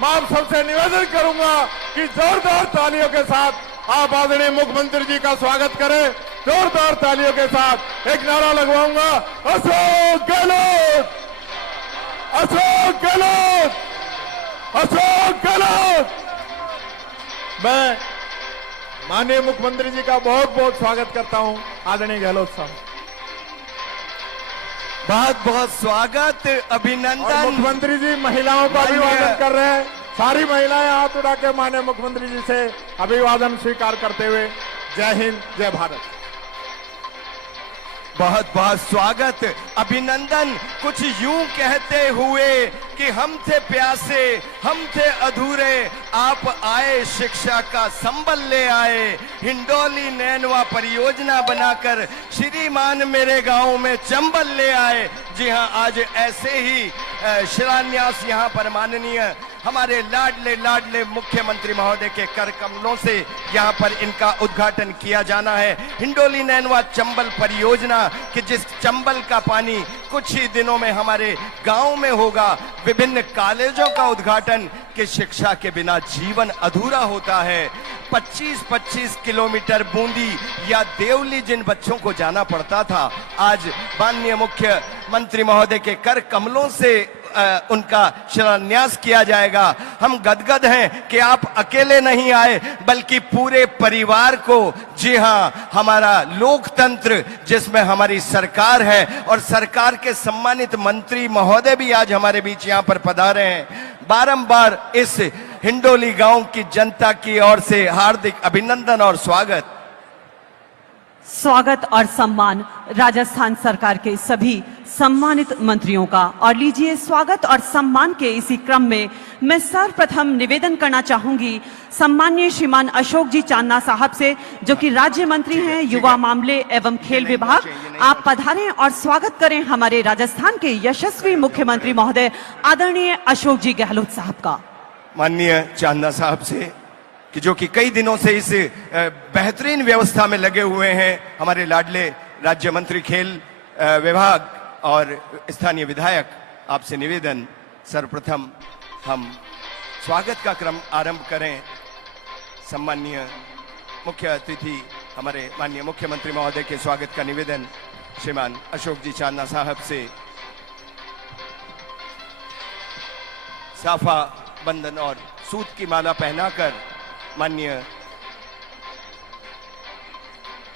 मैं आप सबसे निवेदन करूंगा कि जोरदार तालियों के साथ आप आदरणीय मुख्यमंत्री जी का स्वागत करें। जोरदार तालियों के साथ एक नारा लगवाऊंगा, अशोक गहलोत, अशोक गहलोत, अशोक गहलोत। मैं माननीय मुख्यमंत्री जी का बहुत बहुत स्वागत करता हूं। आदरणीय गहलोत साहब, बहुत बहुत स्वागत, अभिनंदन। मुख्यमंत्री जी महिलाओं का अभिवादन कर रहे हैं। सारी महिलाएं हाथ उठा के माननीय मुख्यमंत्री जी से अभिवादन स्वीकार करते हुए जय हिंद, जय भारत। बहुत बहुत स्वागत, अभिनंदन। कुछ यूं कहते हुए कि हम थे प्यासे, हम थे अधूरे, आप आए शिक्षा का संबल ले आए। हिंडोली नैनवा परियोजना बनाकर श्रीमान मेरे गांव में चंबल ले आए। जी हां, आज ऐसे ही शिलान्यास यहां पर माननीय हमारे लाडले लाडले मुख्यमंत्री महोदय के कर कमलों से यहां पर इनका उद्घाटन किया जाना है। हिंडोली नैनवा चंबल परियोजना कि जिस चंबल का पानी कुछ ही दिनों में हमारे गांव में होगा। विभिन्न कॉलेजों का उद्घाटन कि शिक्षा के बिना जीवन अधूरा होता है। 25-25 किलोमीटर बूंदी या देवली जिन बच्चों को जाना पड़ता था, आज माननीय मुख्यमंत्री महोदय के कर कमलों से उनका शिलान्यास किया जाएगा। हम गदगद हैं कि आप अकेले नहीं आए बल्कि पूरे परिवार को। जी हां, हमारा लोकतंत्र जिसमें हमारी सरकार है और सरकार के सम्मानित मंत्री महोदय भी आज हमारे बीच यहां पर पधारे हैं। बारंबार इस हिंडोली गांव की जनता की ओर से हार्दिक अभिनंदन और स्वागत। स्वागत और सम्मान राजस्थान सरकार के सभी सम्मानित मंत्रियों का। और लीजिए, स्वागत और सम्मान के इसी क्रम में मैं सर्वप्रथम निवेदन करना चाहूंगी सम्माननीय श्रीमान अशोक जी चांदना साहब से, जो कि राज्य मंत्री हैं युवा मामले एवं खेल विभाग। आप पधारें और स्वागत करें हमारे राजस्थान के यशस्वी मुख्यमंत्री महोदय आदरणीय अशोक जी गहलोत साहब का। माननीय चांदना साहब से कि जो कि कई दिनों से इस बेहतरीन व्यवस्था में लगे हुए हैं, हमारे लाडले राज्य मंत्री खेल विभाग और स्थानीय विधायक, आपसे निवेदन सर्वप्रथम हम स्वागत का क्रम आरंभ करें। सम्माननीय मुख्य अतिथि हमारे माननीय मुख्यमंत्री महोदय के स्वागत का निवेदन श्रीमान अशोक जी चांदना साहब से साफा बंधन और सूत की माला पहनाकर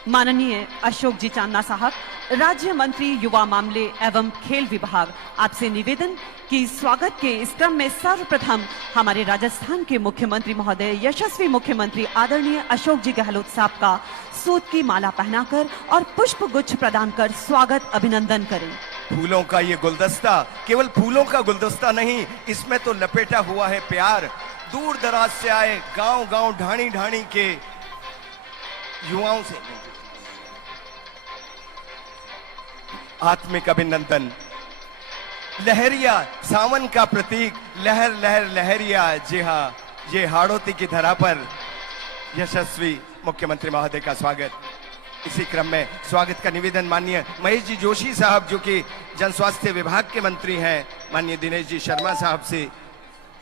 माननीय अशोक जी चांदना साहब, राज्य मंत्री युवा मामले एवं खेल विभाग, आपसे निवेदन कि स्वागत के इस क्रम में सर्वप्रथम हमारे राजस्थान के मुख्यमंत्री महोदय यशस्वी मुख्यमंत्री आदरणीय अशोक जी गहलोत साहब का सूत की माला पहनाकर और पुष्प गुच्छ प्रदान कर स्वागत अभिनंदन करें। फूलों का ये गुलदस्ता केवल फूलों का गुलदस्ता नहीं, इसमें तो लपेटा हुआ है प्यार। दूर दराज से आए, गांव गांव ढाणी ढाणी के युवाओं से आत्मिक अभिनंदन। लहरिया सावन का प्रतीक, लहर लहर लहरिया। जी हां, ये हाड़ौती की धरा पर यशस्वी मुख्यमंत्री महोदय का स्वागत। इसी क्रम में स्वागत का निवेदन माननीय महेश जी जोशी साहब, जो कि जन स्वास्थ्य विभाग के मंत्री हैं, माननीय दिनेश जी शर्मा साहब से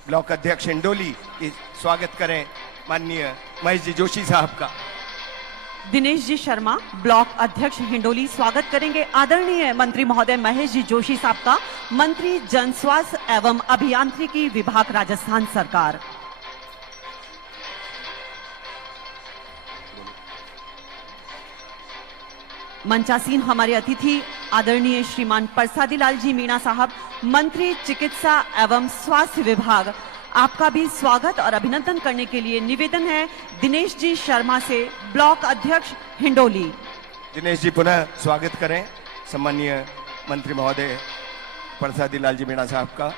ब्लॉक अध्यक्ष हिंडोली की स्वागत करें माननीय महेश जी जोशी साहब का। दिनेश जी शर्मा ब्लॉक अध्यक्ष हिंडोली स्वागत करेंगे आदरणीय मंत्री महोदय महेश जी जोशी साहब का, मंत्री जन स्वास्थ्य एवं अभियांत्रिकी विभाग राजस्थान सरकार। मंचासीन हमारे अतिथि आदरणीय श्रीमान प्रसादी लाल जी मीणा साहब, मंत्री चिकित्सा एवं स्वास्थ्य विभाग, आपका भी स्वागत और अभिनंदन करने के लिए निवेदन है दिनेश जी शर्मा से, ब्लॉक अध्यक्ष हिंडोली। दिनेश जी पुनः स्वागत करें सम्मानीय मंत्री महोदय प्रसादी लाल जी मीणा साहब का।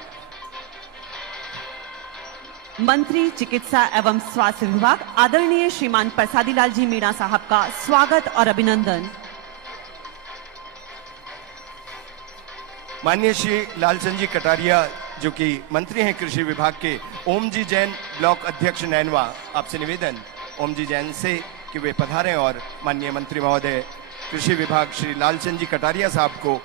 मंत्री चिकित्सा एवं स्वास्थ्य विभाग आदरणीय श्रीमान प्रसादी लाल जी मीणा साहब का स्वागत और अभिनंदन। माननीय श्री लालचंद जी कटारिया, जो कि मंत्री हैं कृषि विभाग के, ओम जी जैन ब्लॉक अध्यक्ष नैनवा, आपसे निवेदन ओम जी जैन से कि वे पधारें और माननीय मंत्री महोदय कृषि विभाग श्री लालचंद जी कटारिया साहब को।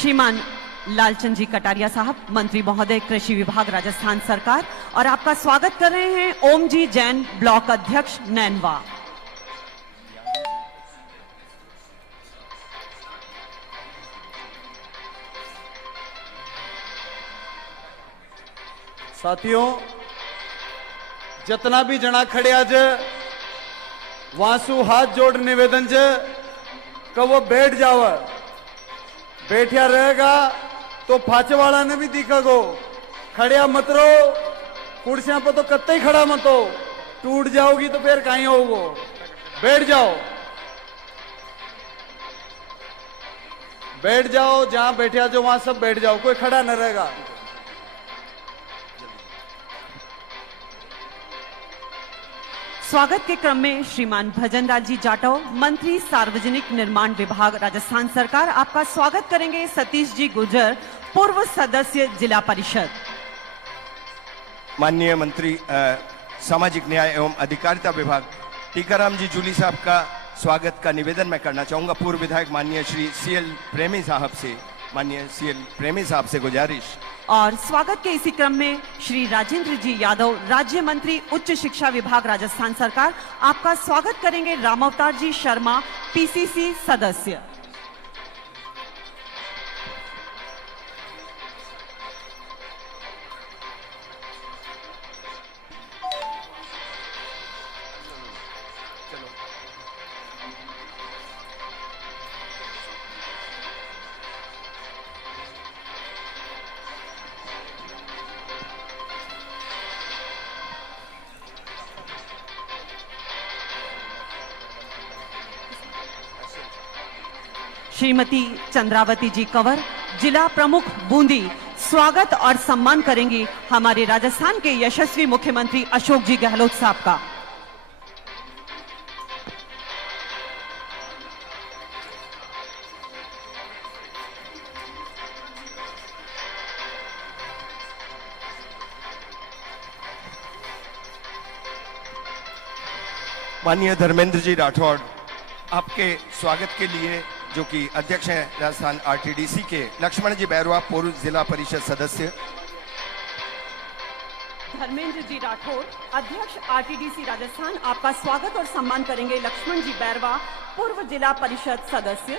श्रीमान लालचंद जी कटारिया साहब, मंत्री महोदय कृषि विभाग राजस्थान सरकार, और आपका स्वागत कर रहे हैं ओम जी जैन, ब्लॉक अध्यक्ष नैनवा। साथियों, जितना भी जना खड़े आज वासु हाथ जोड़ निवेदन ज कि वो बैठ जाओ। बैठा रहेगा तो फाचे वाला ने भी दिखेगो। खड़िया मत रहो, कुर्सियां पर तो कत्ते खड़ा मत हो, टूट जाओगी तो फिर कहीं होगो। बैठ जाओ, बैठ जाओ, जहां बैठा जो वहां सब बैठ जाओ, कोई खड़ा न रहेगा। स्वागत के क्रम में श्रीमान भजनलाल जी जाटव, मंत्री सार्वजनिक निर्माण विभाग राजस्थान सरकार, आपका स्वागत करेंगे सतीश जी गुर्जर, पूर्व सदस्य जिला परिषद। माननीय मंत्री सामाजिक न्याय एवं अधिकारिता विभाग टीकाराम जी जूली साहब का स्वागत का निवेदन मैं करना चाहूंगा। पूर्व विधायक माननीय श्री सीएल प्रेमी साहब से, माननीय सीएल प्रेमी साहब से गुजारिश। और स्वागत के इसी क्रम में श्री राजेंद्र जी यादव, राज्य मंत्री उच्च शिक्षा विभाग राजस्थान सरकार, आपका स्वागत करेंगे रामावतार जी शर्मा, पीसीसी सदस्य। श्रीमती चंद्रावती जी कंवर, जिला प्रमुख बूंदी, स्वागत और सम्मान करेंगी हमारे राजस्थान के यशस्वी मुख्यमंत्री अशोक जी गहलोत साहब का। माननीय धर्मेंद्र जी राठौड़, आपके स्वागत के लिए, जो कि अध्यक्ष हैं राजस्थान आरटीडीसी के, लक्ष्मण जी बैरवा, पूर्व जिला परिषद सदस्य। धर्मेंद्र जी राठौड़, अध्यक्ष आरटीडीसी राजस्थान, आपका स्वागत और सम्मान करेंगे लक्ष्मण जी बैरवा, पूर्व जिला परिषद सदस्य।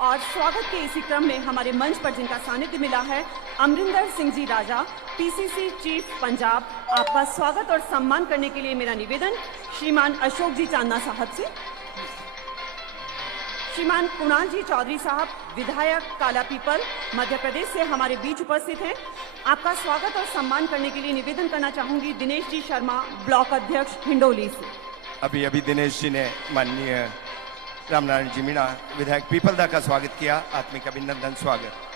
और स्वागत के इसी क्रम में हमारे मंच पर जिनका सानिध्य मिला है, अमरिंदर सिंह जी राजा, पीसीसी चीफ पंजाब, आपका स्वागत और सम्मान करने के लिए मेरा निवेदन श्रीमान अशोक जी चांदना साहब से। श्रीमान कुणाल जी चौधरी साहब, विधायक काला पीपल, मध्य प्रदेश से हमारे बीच उपस्थित हैं, आपका स्वागत और सम्मान करने के लिए निवेदन करना चाहूंगी दिनेश जी शर्मा, ब्लॉक अध्यक्ष हिंडोली से। अभी अभी दिनेश जी ने माननीय रामनारायण जी मीणा, विधायक पीपलदा का स्वागत किया। आत्मिक अभिनंदन, स्वागत।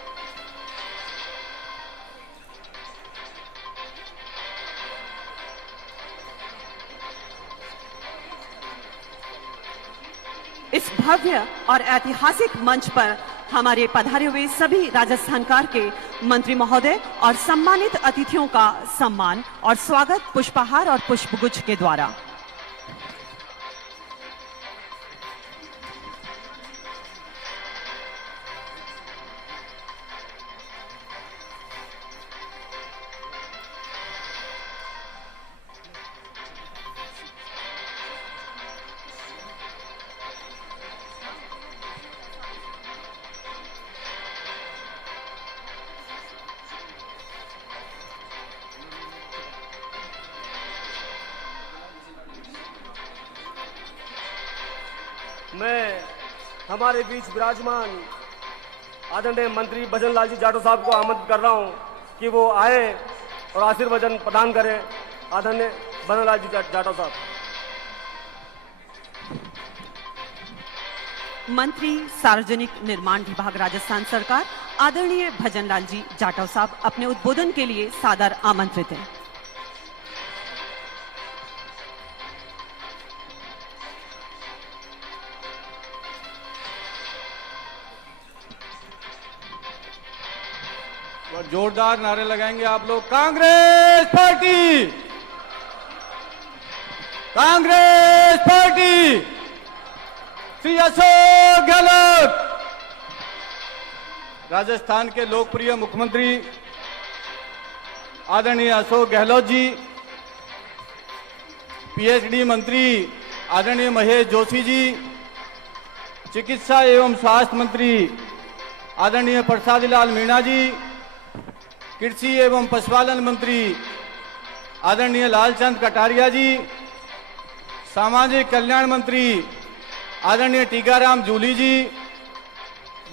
इस भव्य और ऐतिहासिक मंच पर हमारे पधारे हुए सभी राजस्थानकार के मंत्री महोदय और सम्मानित अतिथियों का सम्मान और स्वागत पुष्पहार और पुष्पगुच्छ के द्वारा। मैं हमारे बीच विराजमान आदरणीय मंत्री भजनलाल जी जाटव साहब को आमंत्रित कर रहा हूं कि वो आए और आशीर्वचन प्रदान करें। आदरणीय भजनलाल जी जाटव साहब। मंत्री सार्वजनिक निर्माण विभाग राजस्थान सरकार, आदरणीय भजनलाल जी जाटव साहब अपने उद्बोधन के लिए सादर आमंत्रित हैं। जोरदार नारे लगाएंगे आप लोग। कांग्रेस पार्टी, कांग्रेस पार्टी, श्री अशोक गहलोत, राजस्थान के लोकप्रिय मुख्यमंत्री आदरणीय अशोक गहलोत जी, पीएचडी मंत्री आदरणीय महेश जोशी जी, चिकित्सा एवं स्वास्थ्य मंत्री आदरणीय प्रसाद लाल मीणा जी, कृषि एवं पशुपालन मंत्री आदरणीय लालचंद कटारिया जी, सामाजिक कल्याण मंत्री आदरणीय टीकाराम जूली जी,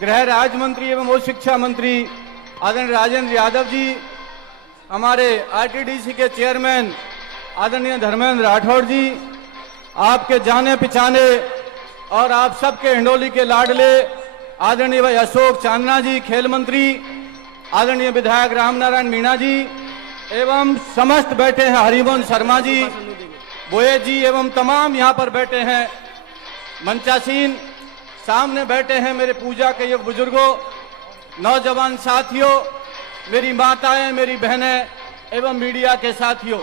गृह राज्य मंत्री एवं उच्च शिक्षा मंत्री आदरणीय राजेंद्र यादव जी, हमारे आरटीडीसी के चेयरमैन आदरणीय धर्मेंद्र राठौड़ जी, आपके जाने पहचाने और आप सबके हिंडोली के लाडले आदरणीय भाई अशोक चांदना जी, खेल मंत्री आदरणीय विधायक रामनारायण मीणा जी, एवं समस्त बैठे हैं हरिवंश शर्मा जी, बोयज जी, एवं तमाम यहाँ पर बैठे हैं मंचासीन, सामने बैठे हैं मेरे पूजा के युग बुजुर्गों, नौजवान साथियों, मेरी माताएं, मेरी बहनें एवं मीडिया के साथियों।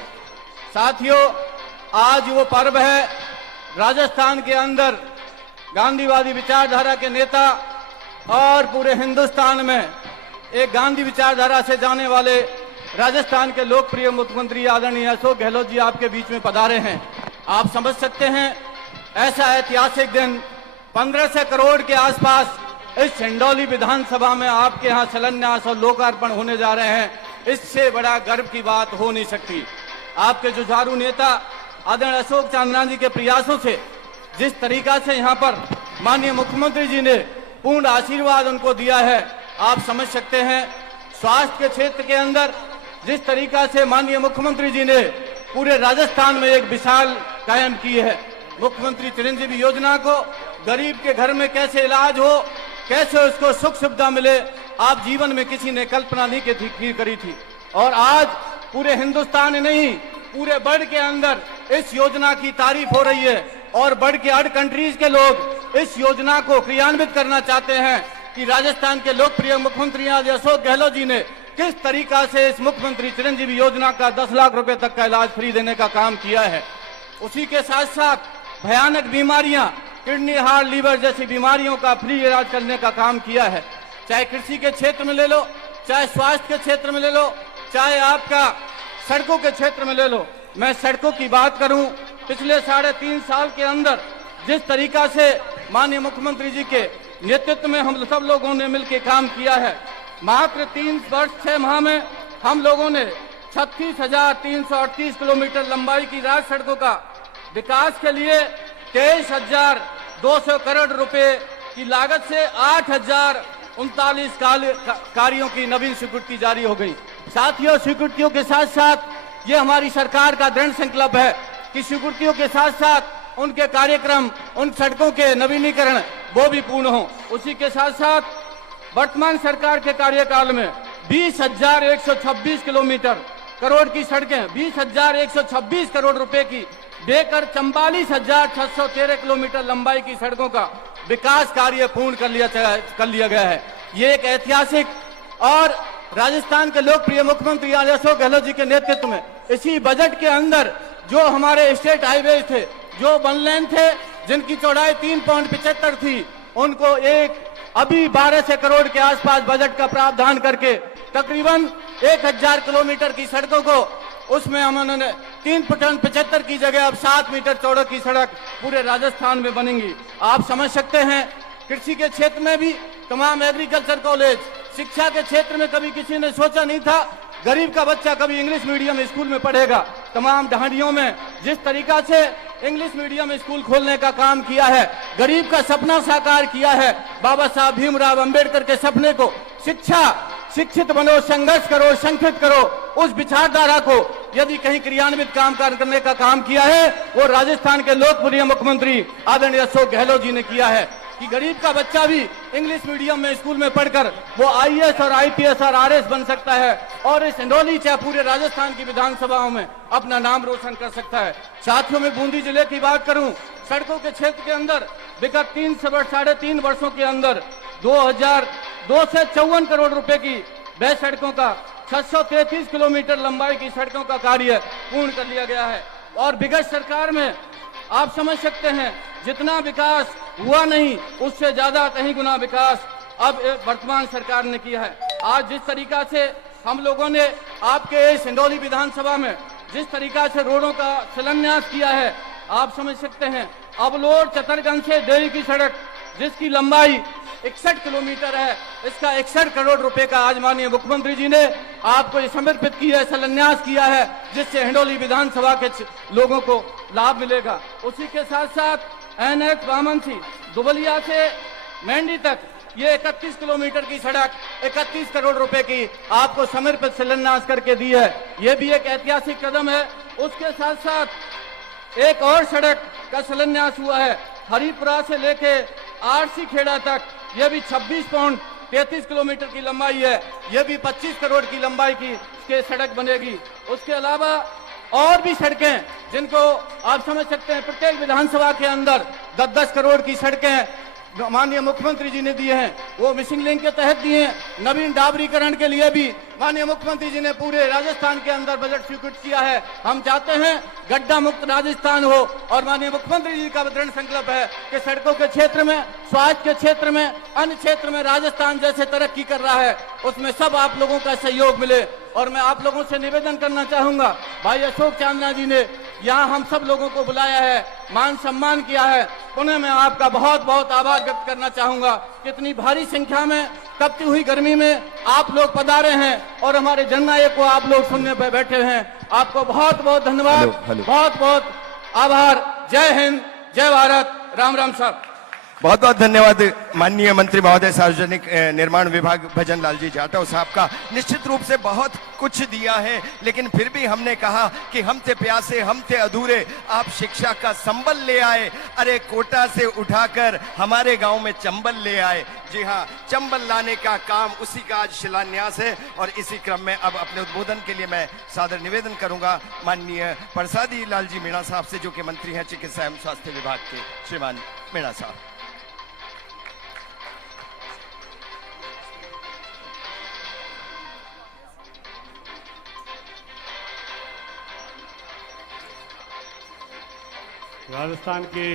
आज वो पर्व है, राजस्थान के अंदर गांधीवादी विचारधारा के नेता और पूरे हिंदुस्तान में एक गांधी विचारधारा से जाने वाले राजस्थान के लोकप्रिय मुख्यमंत्री आदरणीय अशोक गहलोत जी आपके बीच में पधारे हैं। आप समझ सकते हैं ऐसा ऐतिहासिक दिन 1500 करोड़ के आसपास इस हिंडौली विधानसभा में आपके यहाँ शिलान्यास और लोकार्पण होने जा रहे हैं। इससे बड़ा गर्व की बात हो नहीं सकती। आपके जुझारू नेता आदरणीय अशोक चांदना जी के प्रयासों से जिस तरीका से यहाँ पर माननीय मुख्यमंत्री जी ने पूर्ण आशीर्वाद उनको दिया है, आप समझ सकते हैं। स्वास्थ्य के क्षेत्र के अंदर जिस तरीका से माननीय मुख्यमंत्री जी ने पूरे राजस्थान में एक मिसाल कायम की है, मुख्यमंत्री चिरंजीवी योजना को गरीब के घर में कैसे इलाज हो, कैसे उसको सुख सुविधा मिले, आप जीवन में किसी ने कल्पना नहीं करी थी। और आज पूरे हिंदुस्तान में नहीं, पूरे वर्ल्ड के अंदर इस योजना की तारीफ हो रही है और वर्ल्ड के 8 कंट्रीज के लोग इस योजना को क्रियान्वित करना चाहते हैं कि राजस्थान के लोकप्रिय मुख्यमंत्री अशोक गहलोत जी ने किस तरीका से इस मुख्यमंत्री चिरंजीवी योजना का 10 लाख रुपए तक का इलाज फ्री देने का काम किया है। उसी के साथ साथ भयानक बीमारियां, किडनी, हार्ट, लीवर जैसी बीमारियों का फ्री इलाज करने का काम किया है। चाहे कृषि के क्षेत्र में ले लो, चाहे स्वास्थ्य के क्षेत्र में ले लो, चाहे आपका सड़कों के क्षेत्र में ले लो। मैं सड़कों की बात करूं, पिछले 3.5 साल के अंदर जिस तरीका से माननीय मुख्यमंत्री जी के नेतृत्व में हम सब लोगों ने मिलकर काम किया है, मात्र 3 वर्ष 6 माह में हम लोगों ने 36,338 किलोमीटर लंबाई की राज्य सड़कों का विकास के लिए 23,200 करोड़ रुपए की लागत से 8,039 कार्यों की नवीन स्वीकृति जारी हो गई। साथियों, स्वीकृतियों के साथ साथ ये हमारी सरकार का दृढ़ संकल्प है कि स्वीकृतियों के साथ साथ उनके कार्यक्रम, उन सड़कों के नवीनीकरण वो भी पूर्ण हो। उसी के साथ साथ वर्तमान सरकार के कार्यकाल में 20,126 किलोमीटर करोड़ की सड़कें, 20,126 करोड़ रुपए की देकर 44,613 किलोमीटर लंबाई की सड़कों का विकास कार्य पूर्ण कर लिया गया है। ये एक ऐतिहासिक और राजस्थान के लोकप्रिय मुख्यमंत्री अशोक गहलोत जी के नेतृत्व में इसी बजट के अंदर जो हमारे स्टेट हाईवे थे, जो 1 लेन थे, जिनकी चौड़ाई 3.75 थी, उनको अभी 1200 करोड़ के आसपास बजट का प्रावधान करके तकरीबन 1,000 किलोमीटर की सड़कों को उसमें उन्होंने 3.75 की जगह अब 7 मीटर चौड़े की सड़क पूरे राजस्थान में बनेंगी। आप समझ सकते हैं कृषि के क्षेत्र में भी तमाम एग्रीकल्चर कॉलेज, शिक्षा के क्षेत्र में कभी किसी ने सोचा नहीं था गरीब का बच्चा कभी इंग्लिश मीडियम स्कूल में पढ़ेगा। तमाम ढांडियों में जिस तरीका से इंग्लिश मीडियम स्कूल खोलने का काम किया है, गरीब का सपना साकार किया है, बाबा साहब भीमराव अंबेडकर के सपने को, शिक्षित बनो, संघर्ष करो, संगठित करो, उस विचारधारा को यदि कहीं क्रियान्वित काम करने का काम किया है, वो राजस्थान के लोकप्रिय मुख्यमंत्री आदरणीय अशोक गहलोत जी ने किया है कि गरीब का बच्चा भी इंग्लिश मीडियम में स्कूल में पढ़कर वो IAS और IPS और RS बन सकता है और इस हिंडौली चाहे पूरे राजस्थान की विधानसभाओं में अपना नाम रोशन कर सकता है। साथियों, में बूंदी जिले की बात करूं, सड़कों के क्षेत्र के अंदर विगत 3 से 3.5 वर्षों के अंदर 2,254 करोड़ रुपए की वे सड़कों का 633 किलोमीटर लंबाई की सड़कों का कार्य पूर्ण कर लिया गया है। और विगत सरकार में आप समझ सकते हैं जितना विकास हुआ नहीं, उससे ज्यादा कहीं गुना विकास अब वर्तमान सरकार ने किया है। आज जिस तरीका से हम लोगों ने आपके इस हिंडौली विधानसभा में जिस तरीका से रोडों का शिलान्यास किया है, आप समझ सकते हैं। अबलोड चतरगंज से देवी की सड़क जिसकी लंबाई 61 किलोमीटर है, इसका 61 करोड़ रुपए का आज माननीय मुख्यमंत्री जी ने आपको ये समर्पित किया है, शिलान्यास किया है, जिससे हिंडौली विधानसभा के लोगों को लाभ मिलेगा। उसी के साथ साथ NH वामनसी दुबलिया से मेंढी तक ये 31 किलोमीटर की सड़क 31 करोड़ रुपए की आपको समर्पित शिलान्यास करके दी है। ये भी एक ऐतिहासिक कदम है। उसके साथ साथ एक और सड़क का शिलान्यास हुआ है, हरिपुरा से लेके आरसी खेड़ा तक, यह भी 26.33 किलोमीटर की लंबाई है। यह भी 25 करोड़ की लंबाई की इसके सड़क बनेगी। उसके अलावा और भी सड़कें जिनको आप समझ सकते हैं, प्रत्येक विधानसभा के अंदर 10-10 करोड़ की सड़कें माननीय मुख्यमंत्री जी ने दिए हैं, वो मिसिंग लिंक के तहत दिए हैं। नवीन डाबरीकरण के लिए भी माननीय मुख्यमंत्री जी ने पूरे राजस्थान के अंदर बजट स्वीकृत किया है। हम चाहते हैं गड्ढा मुक्त राजस्थान हो, और माननीय मुख्यमंत्री जी का दृढ़ संकल्प है कि सड़कों के क्षेत्र में, स्वास्थ्य के क्षेत्र में, अन्य क्षेत्र में राजस्थान जैसे तरक्की कर रहा है, उसमें सब आप लोगों का सहयोग मिले। और मैं आप लोगों से निवेदन करना चाहूंगा, भाई अशोक चांदना जी ने यहाँ हम सब लोगों को बुलाया है, मान सम्मान किया है, पुनः मैं आपका बहुत बहुत आभार व्यक्त करना चाहूंगा। कितनी भारी संख्या में तपती हुई गर्मी में आप लोग पधारे हैं और हमारे जननायक को आप लोग सुनने पर बैठे हैं। आपको बहुत बहुत धन्यवाद, बहुत बहुत आभार। जय हिंद, जय भारत, राम राम साहब। बहुत बहुत धन्यवाद माननीय मंत्री महोदय सार्वजनिक निर्माण विभाग भजन लाल जी जाटव साहब का। निश्चित रूप से बहुत कुछ दिया है, लेकिन फिर भी हमने कहा कि हम थे प्यासे, हम थे अधूरे, आप शिक्षा का संबल ले आए। अरे कोटा से उठाकर हमारे गांव में चंबल ले आए। जी हाँ, चंबल लाने का काम, उसी का आज शिलान्यास है। और इसी क्रम में अब अपने उद्बोधन के लिए मैं सादर निवेदन करूंगा माननीय प्रसादी लाल जी मीणा साहब से, जो कि मंत्री हैं चिकित्सा एवं स्वास्थ्य विभाग के। श्रीमान मीणा साहब। राजस्थान के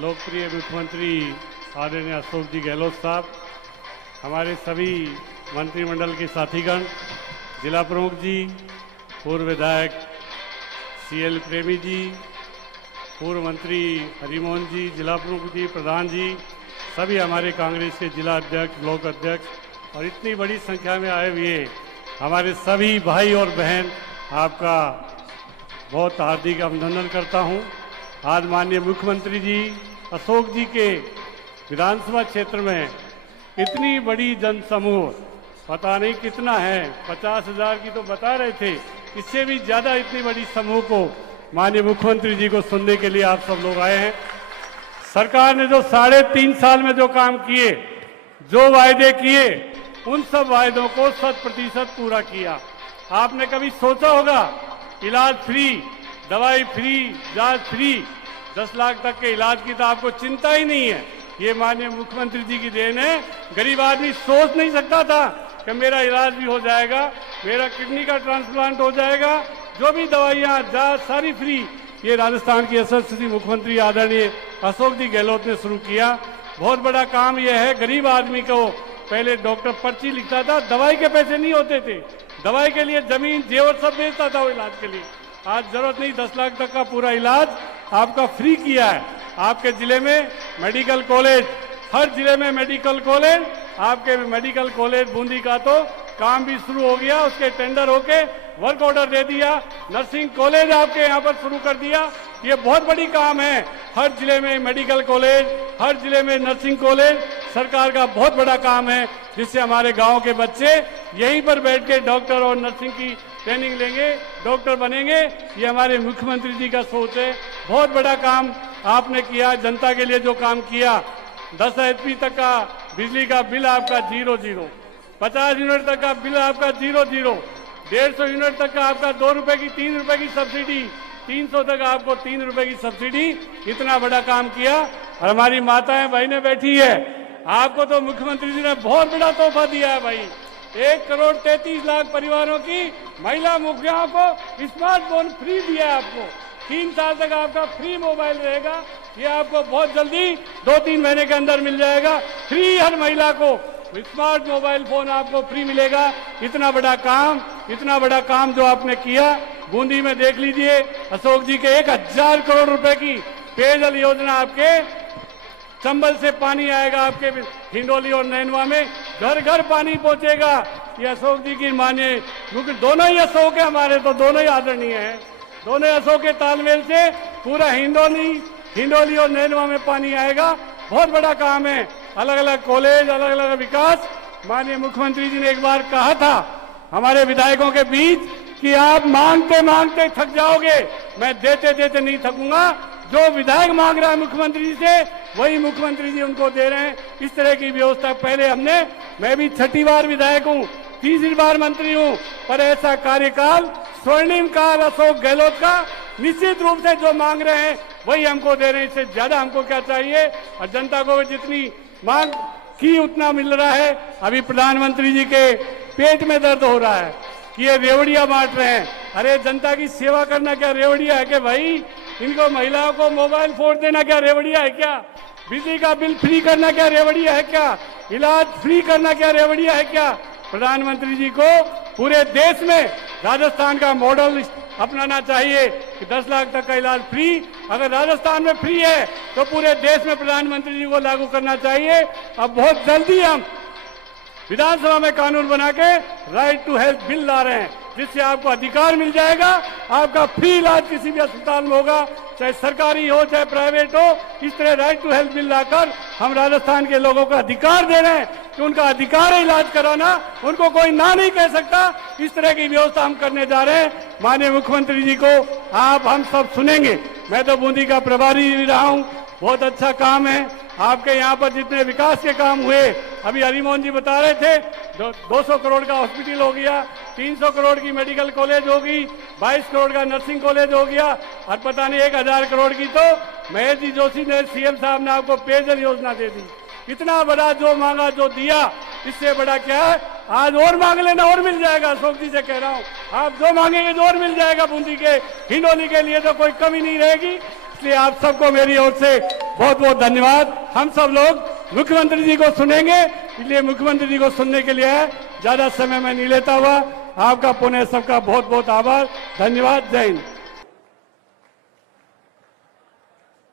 लोकप्रिय मुख्यमंत्री आदरणीय अशोक जी गहलोत साहब, हमारे सभी मंत्रिमंडल के साथीगण, जिला प्रमुख जी, पूर्व विधायक CL प्रेमी जी, पूर्व मंत्री हरिमोहन जी, जिला प्रमुख जी, प्रधान जी, सभी हमारे कांग्रेस के जिला अध्यक्ष, ब्लॉक अध्यक्ष और इतनी बड़ी संख्या में आए हुए हमारे सभी भाई और बहन, आपका बहुत हार्दिक अभिनंदन करता हूं। आज माननीय मुख्यमंत्री जी अशोक जी के विधानसभा क्षेत्र में इतनी बड़ी जनसमूह, पता नहीं कितना है, 50,000 की तो बता रहे थे, इससे भी ज्यादा इतनी बड़ी समूह को माननीय मुख्यमंत्री जी को सुनने के लिए आप सब लोग आए हैं। सरकार ने जो 3.5 साल में जो काम किए, जो वायदे किए, उन सब वायदों को 100% पूरा किया। आपने कभी सोचा होगा इलाज फ्री, दवाई फ्री, जांच फ्री, 10 लाख तक के इलाज की तो आपको चिंता ही नहीं है। ये माननीय मुख्यमंत्री जी की देन है। गरीब आदमी सोच नहीं सकता था कि मेरा इलाज भी हो जाएगा, मेरा किडनी का ट्रांसप्लांट हो जाएगा, जो भी दवाइयाँ, जांच सारी फ्री। ये राजस्थान के यशस्वी मुख्यमंत्री आदरणीय अशोक जी गहलोत ने शुरू किया। बहुत बड़ा काम यह है। गरीब आदमी को पहले डॉक्टर पर्ची लिखता था, दवाई के पैसे नहीं होते थे, दवाई के लिए जमीन जेवर सब बेचता था वो इलाज के लिए। आज जरूरत नहीं, 10 लाख तक का पूरा इलाज आपका फ्री किया है। आपके जिले में मेडिकल कॉलेज, हर जिले में मेडिकल कॉलेज, आपके मेडिकल कॉलेज बूंदी का तो काम भी शुरू हो गया, उसके टेंडर होके वर्क ऑर्डर दे दिया। नर्सिंग कॉलेज आपके यहाँ पर शुरू कर दिया। ये बहुत बड़ी काम है। हर जिले में मेडिकल कॉलेज, हर जिले में नर्सिंग कॉलेज, सरकार का बहुत बड़ा काम है, जिससे हमारे गांव के बच्चे यहीं पर बैठ के डॉक्टर और नर्सिंग की ट्रेनिंग लेंगे, डॉक्टर बनेंगे। ये हमारे मुख्यमंत्री जी का सोच है। बहुत बड़ा काम आपने किया जनता के लिए। जो काम किया, 10 HP तक का बिजली का बिल आपका 0, 50 यूनिट तक का बिल आपका 0, 150 यूनिट तक का आपका 2 रुपए की 3 रुपए की सब्सिडी, 300 तक आपको 3 रुपए की सब्सिडी। इतना बड़ा काम किया। और हमारी माताएं बहनें बैठी है, आपको तो मुख्यमंत्री जी ने बहुत बड़ा तोहफा दिया है भाई। 1,33,00,000 परिवारों की महिला मुखियाओं को स्मार्टफोन फ्री दिया है आपको। 3 साल तक आपका फ्री मोबाइल रहेगा। ये आपको बहुत जल्दी 2-3 महीने के अंदर मिल जाएगा। फ्री हर महिला को स्मार्ट मोबाइल फोन आपको फ्री मिलेगा। इतना बड़ा काम जो आपने किया, बूंदी में देख लीजिए, अशोक जी के 1000 करोड़ रुपए की पेयजल योजना, आपके चंबल से पानी आएगा, आपके हिंडोली और नैनवा में घर घर पानी पहुंचेगा। ये अशोक जी की मानिए, क्योंकि दोनों ही अशोक है हमारे, तो दोनों ही आदरणीय हैं। दोनों अशोक के तालमेल से पूरा हिंडोली और नैनवा में पानी आएगा। बहुत बड़ा काम है। अलग अलग कॉलेज, अलग अलग विकास। माननीय मुख्यमंत्री जी ने एक बार कहा था हमारे विधायकों के बीच कि आप मांगते मांगते थक जाओगे, मैं देते देते नहीं थकूंगा। जो विधायक मांग रहा है मुख्यमंत्री जी से, वही मुख्यमंत्री जी उनको दे रहे हैं। इस तरह की व्यवस्था पहले मैं भी 6ठी बार विधायक हूँ, 3री बार मंत्री हूँ, पर ऐसा कार्यकाल, स्वर्णिम काल अशोक गहलोत का निश्चित रूप से जो मांग रहे हैं वही हमको दे रहे हैं। इससे ज्यादा हमको क्या चाहिए? और जनता को जितनी मांग की उतना मिल रहा है। अभी प्रधानमंत्री जी के पेट में दर्द हो रहा है कि ये रेवड़ियां बांट रहे हैं। अरे जनता की सेवा करना क्या रेवड़िया है? कि भाई इनको महिलाओं को मोबाइल फोन देना क्या रेवड़िया है क्या? बिजली का बिल फ्री करना क्या रेवड़िया है क्या? इलाज फ्री करना क्या रेवड़िया है क्या? प्रधानमंत्री जी को पूरे देश में राजस्थान का मॉडल अपनाना चाहिए कि 10 लाख तक का इलाज फ्री। अगर राजस्थान में फ्री है तो पूरे देश में प्रधानमंत्री जी को लागू करना चाहिए। अब बहुत जल्दी हम विधानसभा में कानून बना के राइट टू हेल्थ बिल ला रहे हैं, जिससे आपको अधिकार मिल जाएगा। आपका फ्री इलाज किसी भी अस्पताल में होगा, चाहे सरकारी हो चाहे प्राइवेट हो। इस तरह राइट टू हेल्थ बिल लाकर हम राजस्थान के लोगों को अधिकार दे रहे हैं कि उनका अधिकार है इलाज कराना, उनको कोई ना नहीं कह सकता। इस तरह की व्यवस्था हम करने जा रहे हैं। माननीय मुख्यमंत्री जी को हम सब सुनेंगे। मैं तो बूंदी का प्रभारी भी रहा हूँ। बहुत अच्छा काम है आपके यहाँ पर, जितने विकास के काम हुए। अभी हरिमोहन जी बता रहे थे 200 करोड़ का हॉस्पिटल हो गया, 300 करोड़ की मेडिकल कॉलेज होगी, 22 करोड़ का नर्सिंग कॉलेज हो गया, और पता नहीं 1000 करोड़ की तो महेश जी जोशी ने, सीएम साहब ने आपको पेयजल योजना दे दी। इतना बड़ा जो मांगा जो दिया, इससे बड़ा क्या है? आज और मांग लेना और मिल जाएगा। अशोक जी से कह रहा हूँ, आप जो मांगेंगे जो और मिल जाएगा। बूंदी के हिंडोली के लिए तो कोई कमी नहीं रहेगी। इसलिए आप सबको मेरी ओर से बहुत बहुत धन्यवाद। हम सब लोग मुख्यमंत्री जी को सुनेंगे, इसलिए मुख्यमंत्री जी को सुनने के लिए ज्यादा समय मैं नहीं लेता हुआ आपका पुनः सबका बहुत बहुत आभार, धन्यवाद। जय हिंद।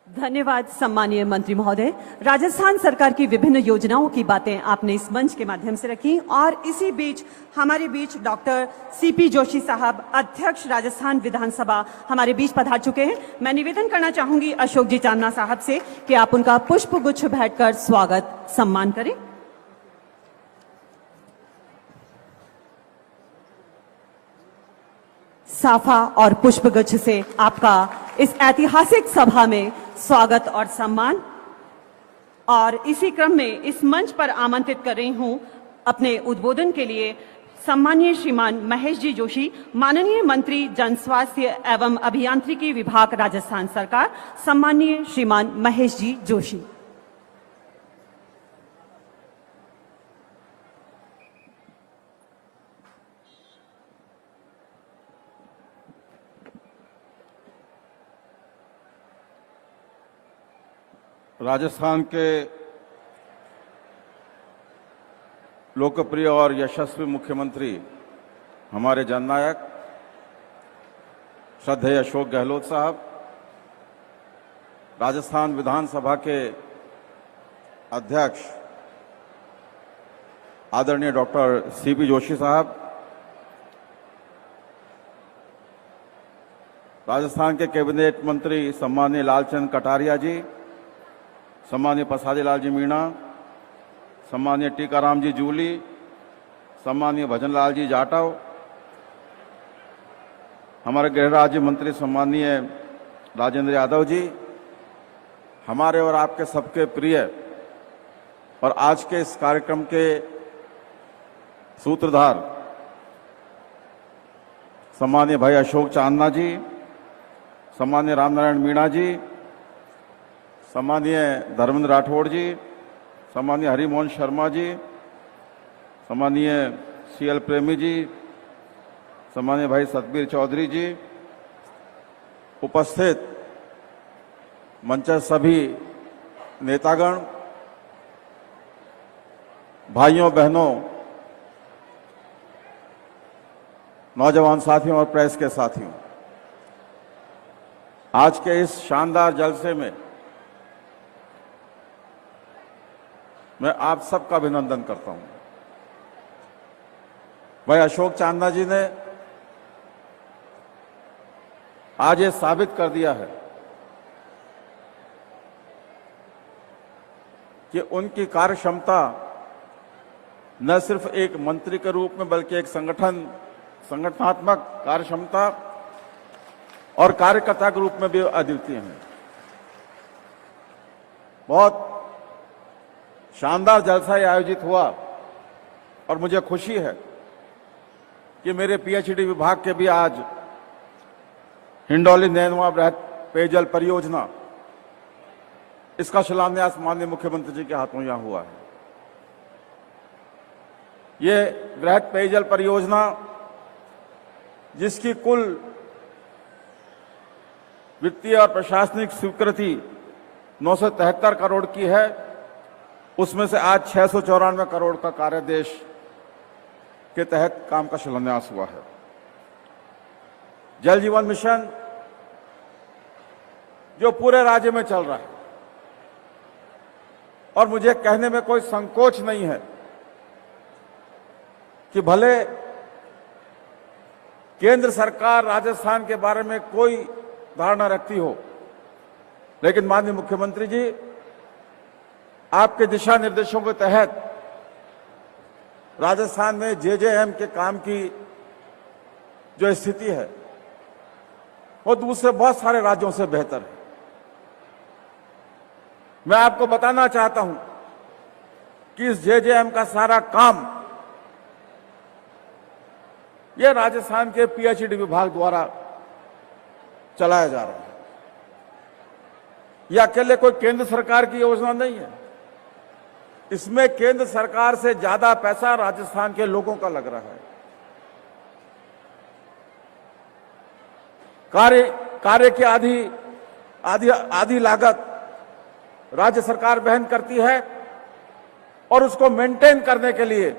धन्यवाद सम्मानीय मंत्री महोदय। राजस्थान सरकार की विभिन्न योजनाओं की बातें आपने इस मंच के माध्यम से रखी, और इसी बीच हमारे बीच डॉक्टर सीपी जोशी साहब, अध्यक्ष राजस्थान विधानसभा, हमारे बीच पधार चुके हैं। मैं निवेदन करना चाहूंगी अशोक जी चांदना साहब से कि आप उनका पुष्प गुच्छ भेंटकर स्वागत सम्मान करें। साफा और पुष्पगुच्छ से आपका इस ऐतिहासिक सभा में स्वागत और सम्मान। और इसी क्रम में इस मंच पर आमंत्रित कर रही हूं अपने उद्बोधन के लिए सम्मानीय श्रीमान महेश जी जोशी, माननीय मंत्री जन स्वास्थ्य एवं अभियांत्रिकी विभाग राजस्थान सरकार। सम्मानीय श्रीमान महेश जी जोशी। राजस्थान के लोकप्रिय और यशस्वी मुख्यमंत्री, हमारे जननायक श्रद्धेय अशोक गहलोत साहब, राजस्थान विधानसभा के अध्यक्ष आदरणीय डॉक्टर सीपी जोशी साहब, राजस्थान के कैबिनेट मंत्री सम्माननीय लालचंद कटारिया जी, सम्माननीय प्रसादी लाल जी मीणा, सम्माननीय टीकाराम जी जूली, सम्माननीय भजनलाल जी जाटव, हमारे गृह राज्य मंत्री सम्माननीय राजेंद्र यादव जी, हमारे और आपके सबके प्रिय और आज के इस कार्यक्रम के सूत्रधार सम्माननीय भाई अशोक चांदना जी, सम्माननीय रामनारायण मीणा जी, सम्माननीय धर्मेंद्र राठौड़ जी, सम्माननीय हरिमोहन शर्मा जी, सम्माननीय सीएल प्रेमी जी, सम्माननीय भाई सतबीर चौधरी जी, उपस्थित मंच सभी नेतागण, भाइयों बहनों, नौजवान साथियों और प्रेस के साथियों, आज के इस शानदार जलसे में मैं आप सबका अभिनंदन करता हूं। भाई अशोक चांदना जी ने आज ये साबित कर दिया है कि उनकी कार्य क्षमता न सिर्फ एक मंत्री के रूप में बल्कि एक संगठनात्मक कार्य क्षमता और कार्यकर्ता के रूप में भी अद्वितीय है। बहुत शानदार जलसा आयोजित हुआ और मुझे खुशी है कि मेरे पीएचडी विभाग के भी आज हिंडौली नैनवा बृहद पेयजल परियोजना, इसका शिलान्यास माननीय मुख्यमंत्री जी के हाथों यहां हुआ है। ये बृहद पेयजल परियोजना जिसकी कुल वित्तीय और प्रशासनिक स्वीकृति 973 करोड़ की है, उसमें से आज 694 करोड़ का कार्यादेश के तहत काम का शिलान्यास हुआ है। जल जीवन मिशन जो पूरे राज्य में चल रहा है और मुझे कहने में कोई संकोच नहीं है कि भले केंद्र सरकार राजस्थान के बारे में कोई धारणा रखती हो, लेकिन माननीय मुख्यमंत्री जी आपके दिशा निर्देशों के तहत राजस्थान में जेजेएम के काम की जो स्थिति है वो दूसरे बहुत सारे राज्यों से बेहतर है। मैं आपको बताना चाहता हूं कि इस जेजेएम का सारा काम यह राजस्थान के पीएचडी विभाग द्वारा चलाया जा रहा है। यह अकेले कोई केंद्र सरकार की योजना नहीं है, इसमें केंद्र सरकार से ज्यादा पैसा राजस्थान के लोगों का लग रहा है। कार्य की आधी लागत राज्य सरकार वहन करती है और उसको मेंटेन करने के लिए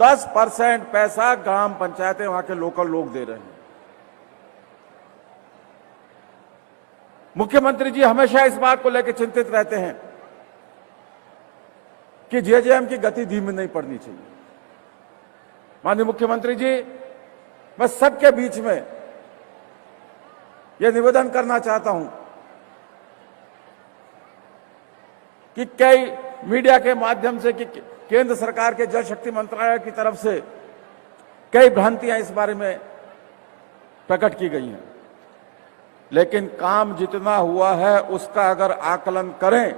10% पैसा ग्राम पंचायतें वहां के लोकल लोग दे रहे हैं। मुख्यमंत्री जी हमेशा इस बात को लेकर चिंतित रहते हैं कि जेजेएम की गति धीमी नहीं पड़नी चाहिए। माननीय मुख्यमंत्री जी, मैं सबके बीच में यह निवेदन करना चाहता हूं कि कई मीडिया के माध्यम से कि केंद्र सरकार के जल शक्ति मंत्रालय की तरफ से कई भ्रांतियां इस बारे में प्रकट की गई हैं, लेकिन काम जितना हुआ है उसका अगर आकलन करें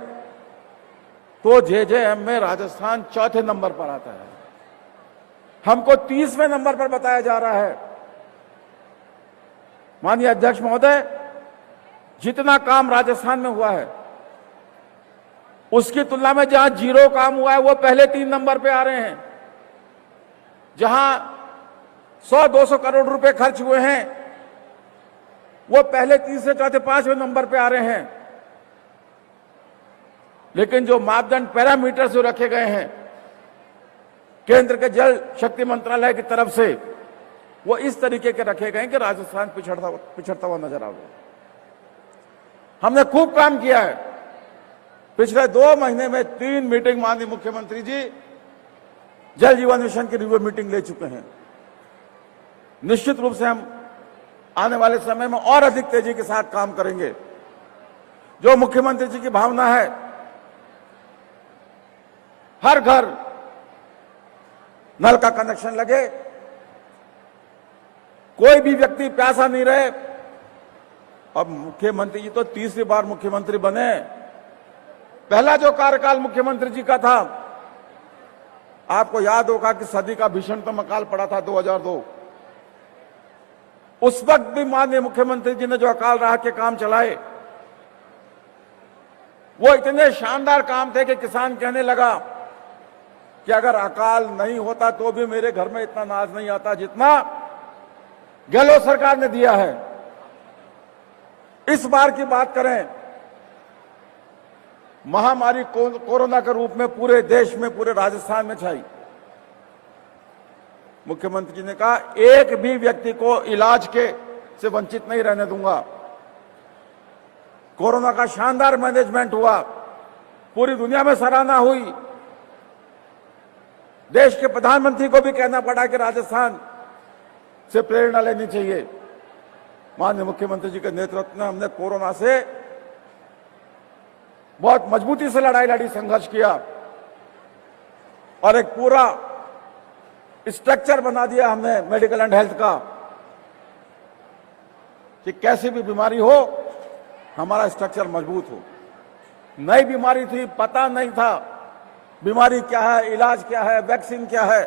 तो जेजेएम में राजस्थान चौथे नंबर पर आता है। हमको 30वें नंबर पर बताया जा रहा है। माननीय अध्यक्ष महोदय, जितना काम राजस्थान में हुआ है उसकी तुलना में जहां जीरो काम हुआ है वो पहले 3 नंबर पे आ रहे हैं। जहां 100-200 करोड़ रुपए खर्च हुए हैं वो पहले 3 से चौथे 5वें नंबर पे आ रहे हैं। लेकिन जो मापदंड पैरामीटर जो रखे गए हैं केंद्र के जल शक्ति मंत्रालय की तरफ से, वो इस तरीके के रखे गए हैं कि राजस्थान पिछड़ता हुआ नजर आ रहा है। हमने खूब काम किया है। पिछले 2 महीने में 3 मीटिंग माननीय मुख्यमंत्री जी जल जीवन मिशन की रिव्यू मीटिंग ले चुके हैं। निश्चित रूप से हम आने वाले समय में और अधिक तेजी के साथ काम करेंगे। जो मुख्यमंत्री जी की भावना है, हर घर नल का कनेक्शन लगे, कोई भी व्यक्ति प्यासा नहीं रहे। अब मुख्यमंत्री जी तो 3री बार मुख्यमंत्री बने। पहला जो कार्यकाल मुख्यमंत्री जी का था, आपको याद होगा कि सदी का भीषणतम अकाल पड़ा था 2002। उस वक्त भी माननीय मुख्यमंत्री जी ने जो अकाल राहत के काम चलाए वो इतने शानदार काम थे कि किसान कहने लगा कि अगर अकाल नहीं होता तो भी मेरे घर में इतना अनाज नहीं आता जितना गहलोत सरकार ने दिया है। इस बार की बात करें, महामारी कोरोना के रूप में पूरे देश में, पूरे राजस्थान में छाई। मुख्यमंत्री जी ने कहा एक भी व्यक्ति को इलाज से वंचित नहीं रहने दूंगा। कोरोना का शानदार मैनेजमेंट हुआ, पूरी दुनिया में सराहना हुई। देश के प्रधानमंत्री को भी कहना पड़ा कि राजस्थान से प्रेरणा लेनी चाहिए। माननीय मुख्यमंत्री जी के नेतृत्व में हमने कोरोना से बहुत मजबूती से लड़ाई लड़ी, संघर्ष किया और एक पूरा स्ट्रक्चर बना दिया हमने मेडिकल एंड हेल्थ का कि कैसी भी बीमारी हो हमारा स्ट्रक्चर मजबूत हो। नई बीमारी थी, पता नहीं था बीमारी क्या है, इलाज क्या है, वैक्सीन क्या है।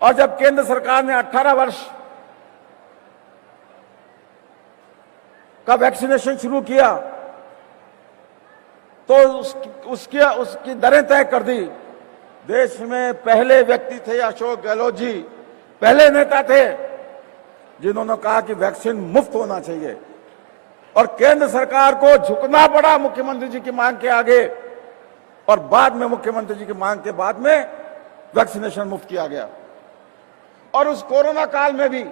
और जब केंद्र सरकार ने 18 वर्ष का वैक्सीनेशन शुरू किया तो उसकी दरें तय कर दी। देश में पहले व्यक्ति थे अशोक गहलोत जी, पहले नेता थे जिन्होंने कहा कि वैक्सीन मुफ्त होना चाहिए और केंद्र सरकार को झुकना पड़ा मुख्यमंत्री जी की मांग के आगे और बाद में मुख्यमंत्री जी की मांग के बाद में वैक्सीनेशन मुफ्त किया गया। और उस कोरोना काल में भी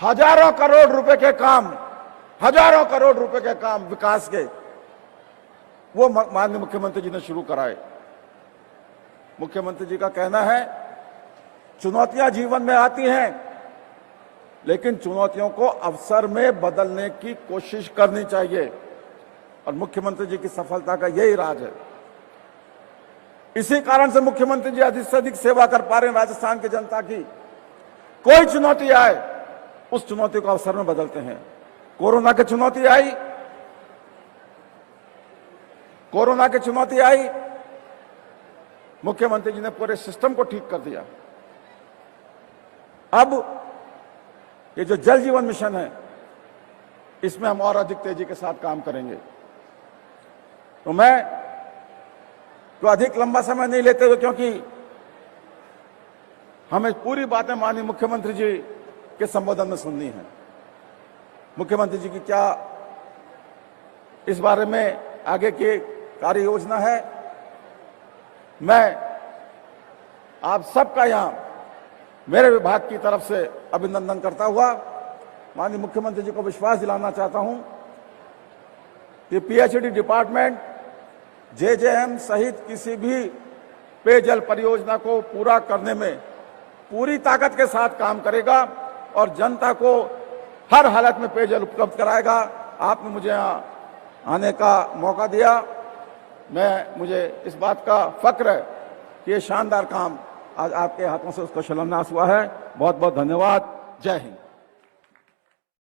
हजारों करोड़ रुपए के काम विकास के वो माननीय मुख्यमंत्री जी ने शुरू कराए। मुख्यमंत्री जी का कहना है चुनौतियां जीवन में आती हैं लेकिन चुनौतियों को अवसर में बदलने की कोशिश करनी चाहिए और मुख्यमंत्री जी की सफलता का यही राज है। इसी कारण से मुख्यमंत्री जी अधिक से अधिक सेवा कर पा रहे हैं राजस्थान की जनता की। कोई चुनौती आए उस चुनौती को अवसर में बदलते हैं। कोरोना की चुनौती आई, मुख्यमंत्री जी ने पूरे सिस्टम को ठीक कर दिया। अब ये जो जल जीवन मिशन है इसमें हम और अधिक तेजी के साथ काम करेंगे। तो मैं तो अधिक लंबा समय नहीं लेते हुए, क्योंकि हमें पूरी बातें माननीय मुख्यमंत्री जी के संबोधन में सुननी है। मुख्यमंत्री जी की क्या इस बारे में आगे की कार्य योजना है, मैं आप सबका यहां मेरे विभाग की तरफ से अभिनंदन करता हुआ माननीय मुख्यमंत्री जी को विश्वास दिलाना चाहता हूं कि पीएचईडी डिपार्टमेंट जेजेएम सहित किसी भी पेयजल परियोजना को पूरा करने में पूरी ताकत के साथ काम करेगा और जनता को हर हालत में पेयजल उपलब्ध कराएगा। आपने मुझे यहाँ आने का मौका दिया, मुझे इस बात का फक्र है कि ये शानदार काम आज आपके हाथों से उसका शिलान्यास हुआ है। बहुत बहुत धन्यवाद। जय हिंद।